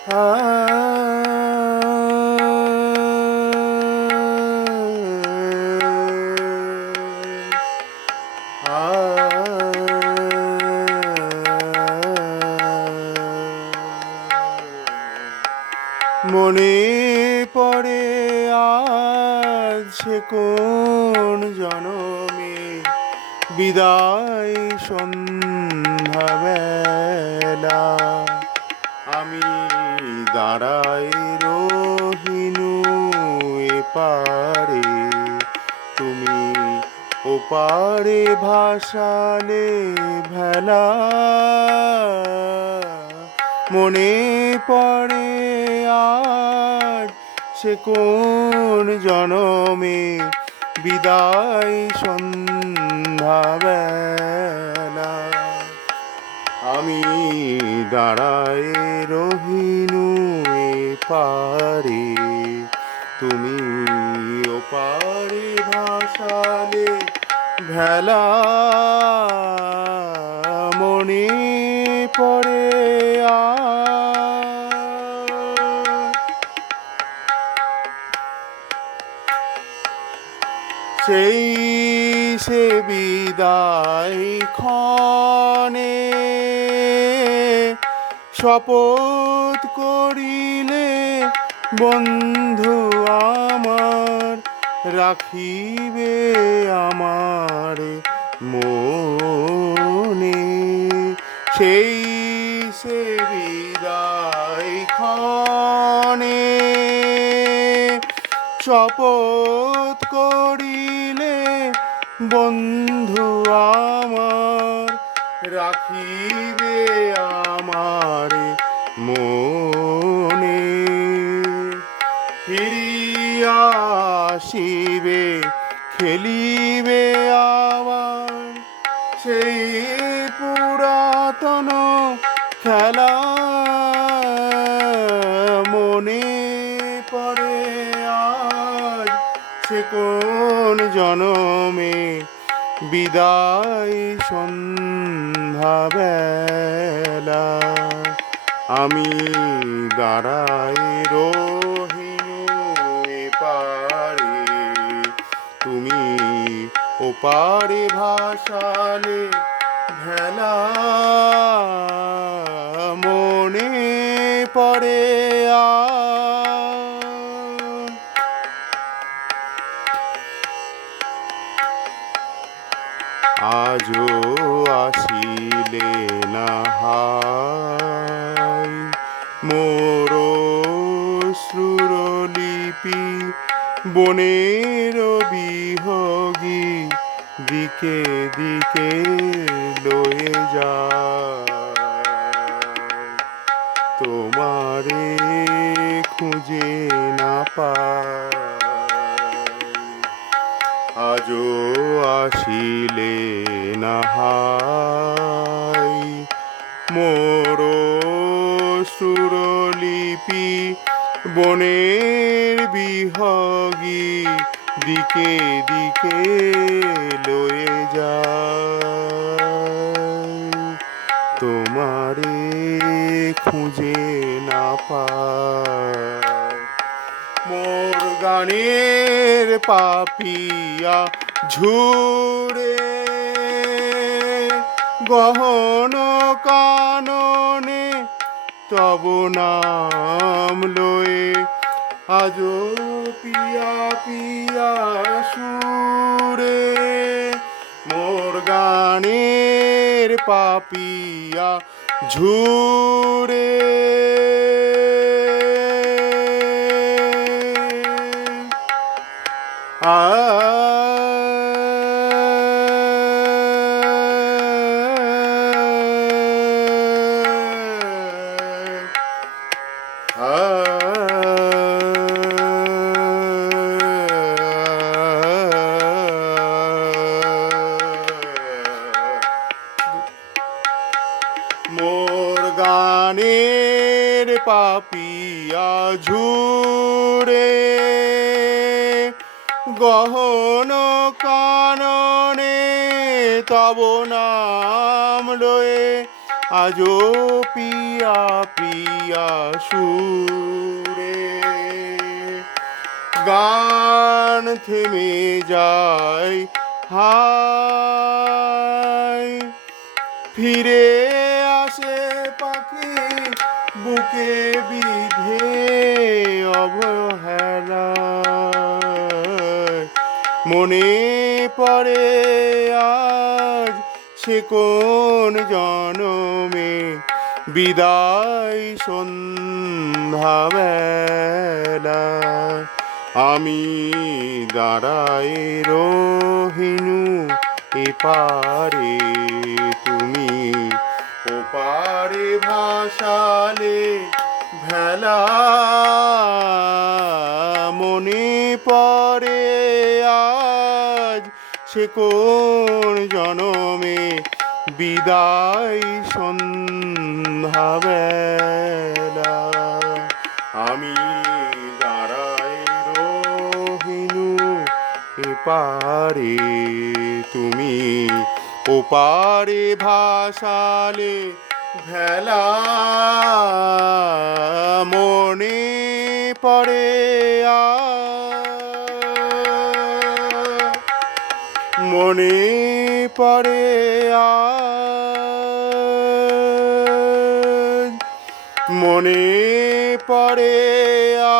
মনে পড়ে আজ কোন জনমে বিদায় সন্ধ্যাবেলা দাঁড়াই রহিনু এপারে। তুমি ওপারে ভাসালে ভেলা। মনে পড়ে আজ সে কোন জনমে বিদায় সন্ধ্যাবেলা। আমি দাঁড়ায় রহিনু পারে তুমি ও পারে ভাসালে ভেলা মনে পড়ে সেই সে বিদায় ক্ষণে শপথ করিলে বন্ধু আমার, রাখিবে আমার মনে। সেই সে বিদায় ক্ষণে শপথ করিলে বন্ধু আমার, রাখিবে আমার মনে। আসিবে, খেলিবে আবার সেই পুরাতন খেলা মনে পড়ে আজ। সে কোন জনমে বিদায় সন্ধ্যাবেলা। আমি দাঁড়াই রহিনু ওপারে ভাসালে ভেলা মনে পড়ে আজ আজও আসিলে না মোর সুরলিপি বনের দিকে দিকে লয়ে যায়। তোমারে খুঁজে না আজও আসিলে নাহাই মোর সুরলিপি বনের বিহগী দিকে দিকে লয়ে যায় তোমারে খুঁজে না পায়। মোর গানের পাপিয়া ঝুরে গহন কাননে তব নাম লয়ে আজো পিয়া পিয়া সুরে মোর গানের পাপিয়া ঝুরে। মোর পাপিয়া ঝুরে গহন কাননে তব নাম লয়ে আজও পিয়া পিয়া সুরে। গান থেমে যায়, হায়, ফিরে আসে পাখি বুকে বিধে অবহেলায় মনে পড়ে আজ সে কোন জনমে? বিদায় সন্ধ্যাবেলা আমি দাঁড়াই রহিনু এপারে। ভাসালে ভেলা মনে পরে আজ সে কোন জনমে বিদায় সন্ধ্যাবেলা আমি দাঁড়াই রহিনু এপারে, তুমি ওপারে ভাসালে ভেলা মনে পড়ে মনে পড়ে মনে পড়ে আজ